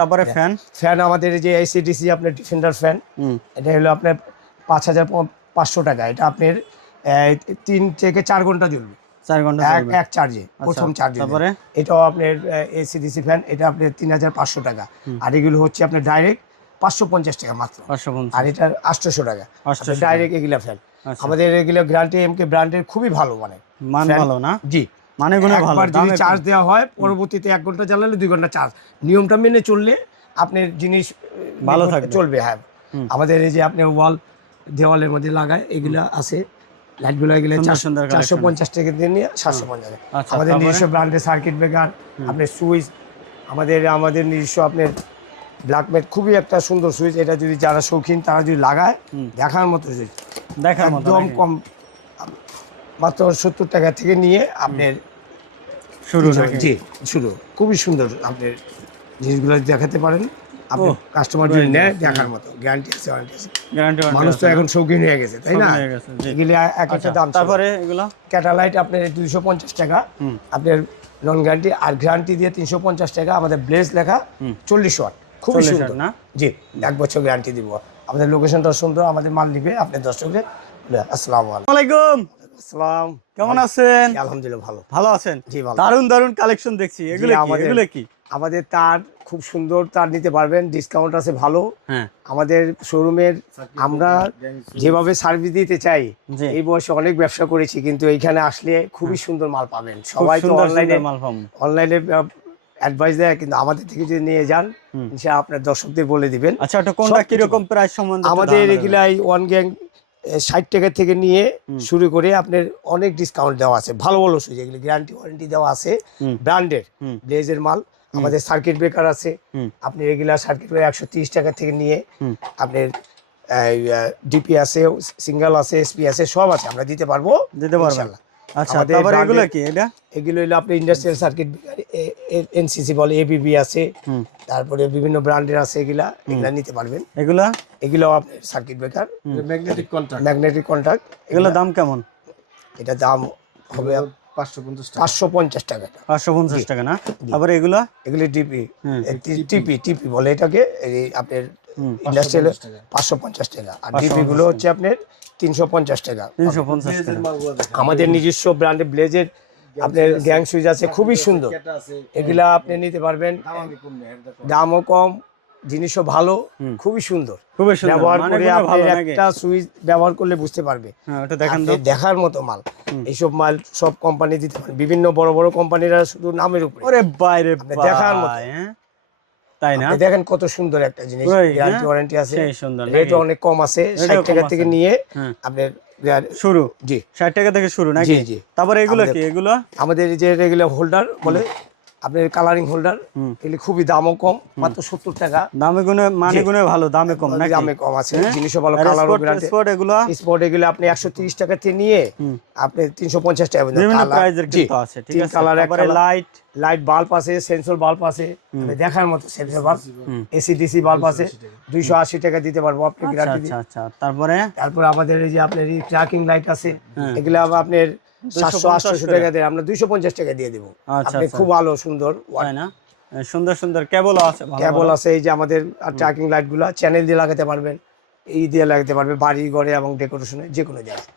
তারপরে fan fan আমাদের এই যে এসিডিসি আপনার ডিফেন্ডার ফ্যান, এটা হলো আপনার 5500 টাকা। এটা আপনার 3 থেকে 4 ঘন্টা জ্বলবে, 4 ঘন্টা এক চার্জে, প্রথম চার্জে। তারপরে এটাও আপনার এসিডিসি ফ্যান, এটা আপনার 3500 টাকা। আর এগুলো হচ্ছে আপনার ডাইরেক্ট 550 টাকা মাত্র, 550। আর এটা 800 টাকা ডাইরেক্ট এগুলা ফ্যান। আমাদের এগুলো গ্যারান্টি এমকে ব্র্যান্ডের খুবই ভালো, মানে মান ভালো না? জি, মানে গুণে ভালো। একবার যদি চার্জ দেওয়া হয় পরবর্তীতে 1 ঘন্টা চালালে 2 ঘন্টা চার্জ, নিয়মটা মেনে চললে আপনার জিনিস ভালো থাকবে, চলবে। হ্যাঁ, আমাদের এই যে আপনার ওয়াল দেওয়ালের মধ্যে লাগায় এগুলা আছে লাইটগুলো, এগুলো 450 টাকা দিয়ে নিয়ে 750 টাকা। আমাদের নিজস্ব ব্র্যান্ডের সার্কিট ব্রেকার, আপনার সুইচ, আমাদের নিজস্ব আপনার ব্ল্যাকমেট, খুবই একটা সুন্দর সুইচ। এটা যদি যারা শৌখিন তারা যদি লাগায়, দেখার মতো সুইচ, একদম কম, মাত্র 70 টাকা থেকে নিয়ে আপনার শুরু। জি, শুরু। খুবই সুন্দর, আপনার জিনিসগুলো দেখাতে পারেন, আপনার কাস্টমার যদি নেয় দেখার মতো, গ্যারান্টি আছে, ওয়ারেন্টি আছে। মানুষ তো এখন শৌখিন হয়ে গেছে, তাই না? এগুলি এক একটা দাম। তারপরে এগুলো ক্যাটালাইট আপনার 250 টাকা, আপনার নন গ্যারান্টি, আর গ্যারান্টি দিয়ে 350 টাকা। আমাদের ব্লেজ লেখা 40 ওয়াট, খুবই সুন্দর না? জি, 1 বছর গ্যারান্টি দিব। আমাদের লোকেশনটা সুন্দর, আমাদের মাল নিবে আপনার দর্শকদের। আসসালামু আলাইকুম। আসসালাম, কেমন আছেন? আলহামদুলিল্লাহ ভালো। ভালো আছেন? জি ভালো। দারুন কালেকশন দেখছি। এগুলো কি? আমাদের তার খুব সুন্দর তার নিতে পারবেন, ডিসকাউন্ট আছে ভালো। হ্যাঁ, আমাদের শোরুমের আমরা যেভাবে সার্ভিস দিতে চাই, এই বয়সে অনেক ব্যবসা করেছি, কিন্তু এইখানে আসলে খুবই সুন্দর মাল পাবেন। সবাই তো অনলাইনে অ্যাডভাইস দেয়, কিন্তু আমাদের থেকে যদি নিয়ে যান ইনশাআল্লাহ আপনার দর্শকদের বলে দিবেন। আচ্ছা, এটা কোনটা কি রকম প্রাইস সম্বন্ধে? আমাদের এগুলাই ওয়ান গ্যাং 60 টাকা থেকে নিয়ে শুরু করে আপনার অনেক ডিসকাউন্ট দেওয়া আছে, ভালো ভালো সুইচ, এগুলো গ্যারান্টি ওয়ারেন্টি দেওয়া আছে, ব্র্যান্ডের ব্লেজের মাল। আমাদের সার্কিট ব্রেকার আছে, আপনি রেগুলার সার্কিট ব্রেকার 130 টাকা থেকে নিয়ে আপনার ডিপি আছে, সিঙ্গেল আছে, এসপি আছে, সব আছে, আমরা দিতে পারবো ইনশাআল্লাহ। আচ্ছা, তারপরে এগুলো কি? এগুলো হলো আপনি ইন্ডাস্ট্রিয়াল সার্কিট এনসিসি বলে, এবিবি আছে, তারপরে বিভিন্ন ব্র্যান্ডের আছে, এগুলা নিতে পারবেন। এগুলো আপনার সার্কিট ব্রেকার, ম্যাগনেটিক কন্ট্যাক্ট। এগুলোর দাম কেমন? এটা দাম হবে 550 টাকা। 550 টাকা না? তারপরে এগুলো টিপি বলে এটাকে, আপনার ইন্ডাস্ট্রিয়াল 550 টাকা, আর ডিপি গুলো হচ্ছে আপনার 350 টাকা। 350 টাকা। আমাদের নিজস্ব ব্র্যান্ডের ব্লেজের আপনার গ্যাং সুইচ আছে, খুবই সুন্দর, এগুলা আপনি নিতে পারবেন, দামও কম, জিনিসও ভালো, খুবই সুন্দর। ব্যবহার করে আপনি একটা সুইচ ব্যবহার করলে বুঝতে পারবে, দেখার মতো মাল। এইসব মাল সব কোম্পানি দিতে পারে, বিভিন্ন বড় বড় কোম্পানিরা শুধু নামের উপরে। ওরে বাইরে, দেখার মতো, তাই না? দেখেন কত সুন্দর একটা জিনিস, গ্যারান্টি ওয়ারেন্টি আছে, রেট অনেক কম আছে, 60 টাকা থেকে নিয়ে আপনার শুরু। জি, 60 টাকা থেকে শুরু নাকি? জি। তারপরে এগুলো কি? এগুলো আমাদের যে রেগুলার হোল্ডার বলে, আপনার কালারিং হোল্ডার, এগুলি খুবই দামও কম, মাত্র 70 টাকা। দামে গুণে ভালো, দামে কম নাকি? দামে কম আছে, জিনিসও ভালো, কালারও গ্যারান্টি। স্পট এগুলো আপনি 130 টাকা থেকে নিয়ে আপনি 350 টাকা বিভিন্ন প্রাইজের কিন্তু আছে, ঠিক আছে? তারপরে লাইট বাল্ব আছে, সেন্সর বাল্ব আছে, দেখার মতো সেন্সর বাল্ব, এসিডিসি বাল্ব আছে, 280 টাকা দিতে পারবো আপনি গ্যারান্টি। আচ্ছা, তারপরে আমাদের এই যে আপনার এই ট্র্যাকিং লাইট আছে, এগুলো আপনার 700-800 টাকা দিয়ে আমরা 250 টাকা দিয়ে দেবো। আপনি খুব ভালো সুন্দর, তাই না? সুন্দর কেবল আছে। এই যে আমাদের ট্র্যাকিং লাইট গুলা চ্যানেল দিয়ে লাগাতে পারবেন, এই দিয়ে লাগাতে পারবে বাড়ি ঘরে এবং ডেকোরেশনে, যে কোনো জায়গায়।